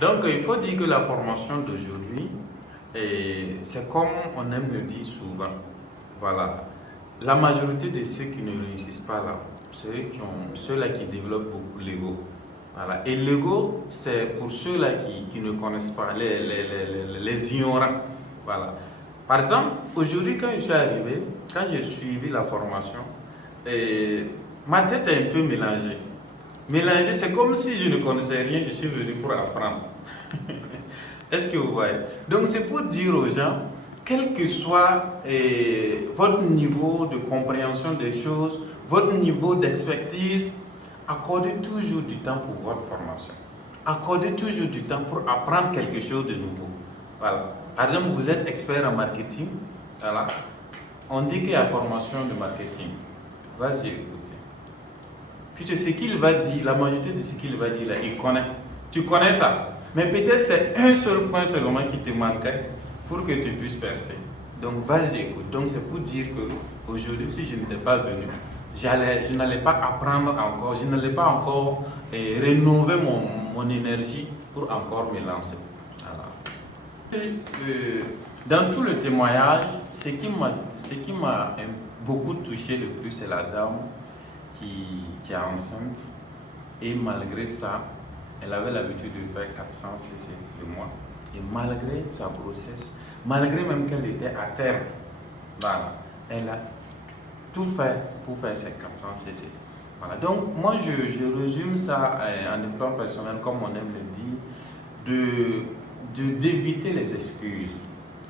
Donc, il faut dire que la formation d'aujourd'hui, c'est comme on aime le dire souvent. Voilà. La majorité de ceux qui ne réussissent pas là, ceux-là qui développent beaucoup l'ego. Voilà. Et l'ego, c'est pour ceux-là qui ne connaissent pas, les ignorants. Voilà. Par exemple, aujourd'hui, quand je suis arrivé, quand j'ai suivi la formation, ma tête est un peu mélangée. Mélangée, c'est comme si je ne connaissais rien, je suis venu pour apprendre. Est-ce que vous voyez? Donc, c'est pour dire aux gens, quel que soit votre niveau de compréhension des choses, votre niveau d'expertise, accordez toujours du temps pour votre formation. Accordez toujours du temps pour apprendre quelque chose de nouveau. Voilà. Par exemple, vous êtes expert en marketing. Voilà. On dit qu'il y a formation de marketing. Vas-y, écoutez. Puis ce qu'il va dire, la majorité de ce qu'il va dire là, il connaît. Tu connais ça. Mais peut-être c'est un seul point seulement qui te manquait pour que tu puisses percer. Donc vas-y, écoute. Donc c'est pour dire que aujourd'hui, si je n'étais pas venu, je n'allais pas apprendre encore, je n'allais pas encore rénover mon énergie pour encore me lancer. Voilà. Dans tout le témoignage, ce qui m'a beaucoup touché le plus, c'est la dame qui est enceinte. Et malgré ça, elle avait l'habitude de faire 400 cc le mois. Et malgré sa grossesse, malgré même qu'elle était à terme, voilà, elle a tout fait pour faire ses 400 cc. Voilà. Donc, moi, je résume ça en plan personnel, comme on aime le dire, d'éviter les excuses,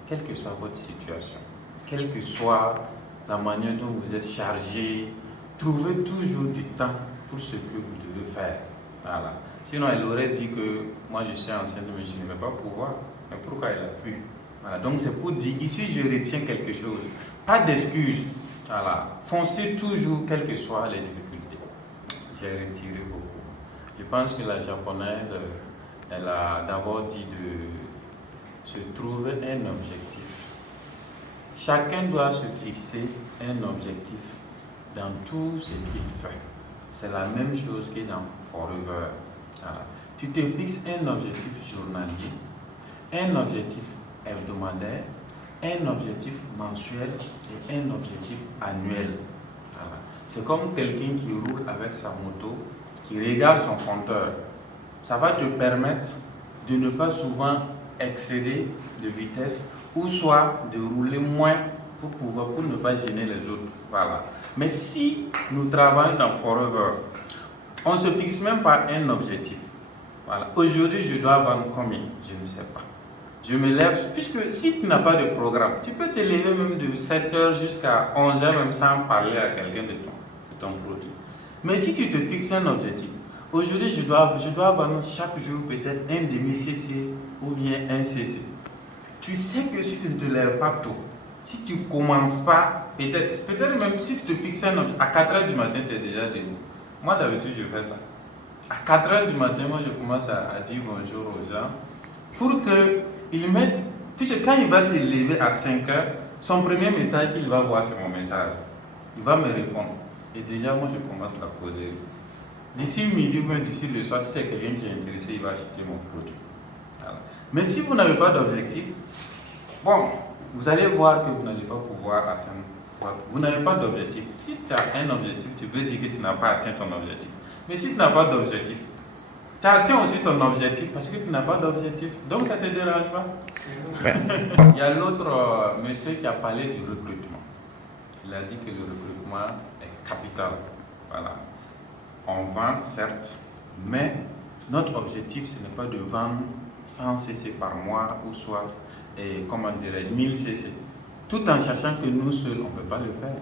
quelle que soit votre situation, quelle que soit la manière dont vous êtes chargé, trouvez toujours du temps pour ce que vous devez faire. Voilà. Sinon, elle aurait dit que moi je suis enceinte, mais je ne vais pas pouvoir. Mais pourquoi elle a pu? Voilà. Donc c'est pour dire, ici je retiens quelque chose. Pas d'excuses. Voilà. Foncez toujours, quelles que soient les difficultés. J'ai retiré beaucoup. Je pense que la japonaise, elle a d'abord dit de se trouver un objectif. Chacun doit se fixer un objectif dans tout ce qu'il fait. C'est la même chose que dans Forever. Voilà. Tu te fixes un objectif journalier, un objectif hebdomadaire, un objectif mensuel et un objectif annuel. Voilà. C'est comme quelqu'un qui roule avec sa moto, qui regarde son compteur. Ça va te permettre de ne pas souvent excéder de vitesse ou soit de rouler moins pour ne pas gêner les autres. Voilà. Mais si nous travaillons dans Forever, on ne se fixe même pas un objectif. Voilà. Aujourd'hui, je dois vendre combien? Je ne sais pas. Je me lève, puisque si tu n'as pas de programme, tu peux te lever même de 7h jusqu'à 11h même sans parler à quelqu'un de ton produit. Mais si tu te fixes un objectif, aujourd'hui, je dois vendre chaque jour peut-être un demi-cc ou bien un cc. Tu sais que si tu ne te lèves pas tôt, si tu ne commences pas, peut-être même si tu te fixes un objectif, à 4h du matin, tu es déjà debout. Moi, d'habitude, je fais ça. À 4h du matin, moi, je commence à dire bonjour aux gens pour qu'ils mettent. Puisque quand il va se lever à 5h, son premier message qu'il va voir, c'est mon message. Il va me répondre. Et déjà, moi, je commence à causer. D'ici midi ou d'ici le soir, si c'est quelqu'un qui est intéressé, il va acheter mon produit. Voilà. Mais si vous n'avez pas d'objectif, bon, vous allez voir que vous n'allez pas pouvoir atteindre. Vous n'avez pas d'objectif. Si tu as un objectif, tu peux dire que tu n'as pas atteint ton objectif. Mais si tu n'as pas d'objectif, tu as atteint aussi ton objectif parce que tu n'as pas d'objectif. Donc ça ne te dérange pas. Il y a l'autre monsieur qui a parlé du recrutement. Il a dit que le recrutement est capital. Voilà. On vend, certes, mais notre objectif, ce n'est pas de vendre 100 cc par mois ou soit, comment dirais-je, 1000 cc. Tout en sachant que nous seuls, on ne peut pas le faire.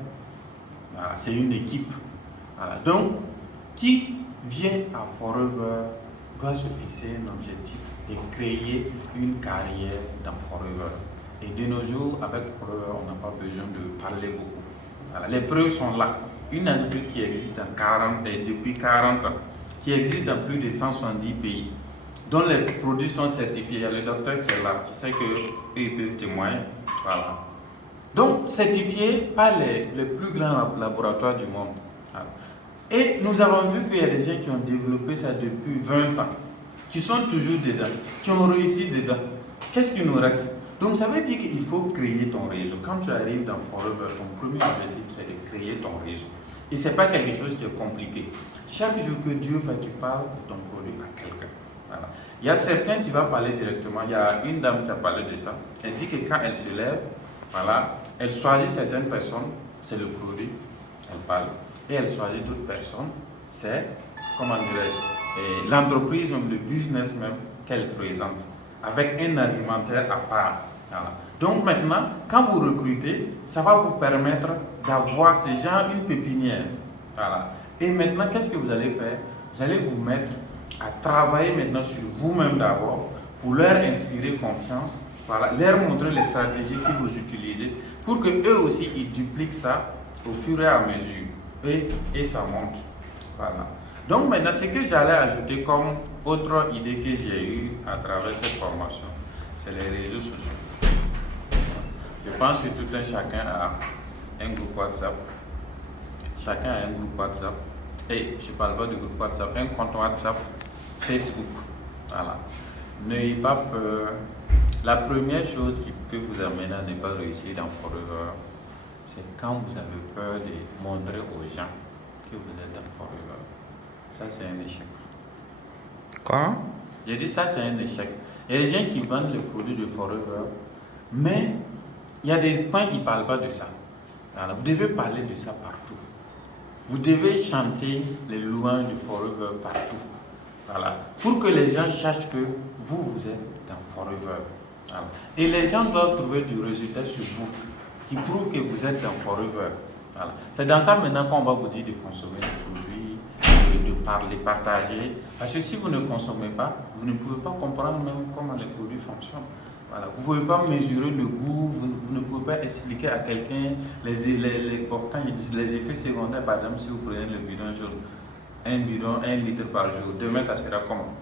Voilà, c'est une équipe. Voilà. Donc, qui vient à Forever doit se fixer un objectif et créer une carrière dans Forever. Et de nos jours, avec Forever, on n'a pas besoin de parler beaucoup. Voilà. Les preuves sont là. Une entreprise qui existe depuis 40 ans, qui existe dans plus de 170 pays, dont les produits sont certifiés. Il y a le docteur qui est là, qui sait qu'ils peuvent témoigner. Voilà. Donc, certifiés par les plus grands laboratoires du monde. Voilà. Et nous avons vu qu'il y a des gens qui ont développé ça depuis 20 ans. qui sont toujours dedans, qui ont réussi dedans. Qu'est-ce qui nous reste? Donc ça veut dire qu'il faut créer ton réseau. Quand tu arrives dans Forever, ton premier objectif c'est de créer ton réseau. Et ce n'est pas quelque chose qui est compliqué. Chaque jour que Dieu fait, tu parles de ton produit à quelqu'un. Voilà. Il y a certains, tu vas parler directement. Il y a une dame qui a parlé de ça. Elle dit que quand elle se lève, voilà, elle choisit certaines personnes, c'est le produit, elle parle. Et elle choisit d'autres personnes, c'est, comment dirais-je, l'entreprise, le business même qu'elle présente, avec un argumentaire à part. Voilà. Donc maintenant, quand vous recrutez, ça va vous permettre d'avoir ces gens une pépinière. Voilà. Et maintenant, qu'est-ce que vous allez faire? Vous allez vous mettre à travailler maintenant sur vous-même d'abord pour leur inspirer confiance, voilà, leur montrer les stratégies que vous utilisez pour que eux aussi ils dupliquent ça au fur et à mesure et ça monte. Voilà. Donc maintenant, ce que j'allais ajouter comme autre idée que j'ai eue à travers cette formation, c'est les réseaux sociaux. Je pense que tout un chacun a un groupe WhatsApp. Chacun a un groupe WhatsApp. Et je ne parle pas de groupe WhatsApp, un compte WhatsApp, Facebook. Voilà. N'ayez pas peur. La première chose qui peut vous amener à ne pas réussir dans Forever, c'est quand vous avez peur de montrer aux gens que vous êtes dans Forever. Ça, c'est un échec. Quoi? J'ai dit ça, c'est un échec. Il y a des gens qui vendent les produits de Forever, mais il y a des points, ils ne parlent pas de ça. Alors, vous devez parler de ça partout. Vous devez chanter les louanges de Forever partout. Voilà. Pour que les gens sachent que vous êtes dans Forever. Voilà. Et les gens doivent trouver du résultat sur vous qui prouve que vous êtes dans Forever. Voilà. C'est dans ça maintenant qu'on va vous dire de consommer des produits, de parler, partager. Parce que si vous ne consommez pas, vous ne pouvez pas comprendre même comment les produits fonctionnent. Voilà. Vous ne pouvez pas mesurer le goût, vous ne pouvez pas expliquer à quelqu'un les effets secondaires. Par exemple, si vous prenez le bidon jaune, un litre par jour, demain ça sera comment?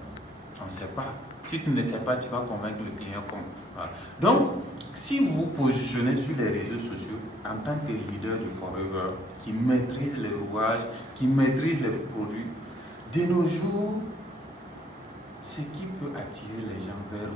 On ne sait pas. Si tu ne sais pas, tu vas convaincre le client comment. Voilà. Donc, si vous vous positionnez sur les réseaux sociaux en tant que leader de Forever, qui maîtrise les rouages, qui maîtrise les produits, de nos jours, ce qui peut attirer les gens vers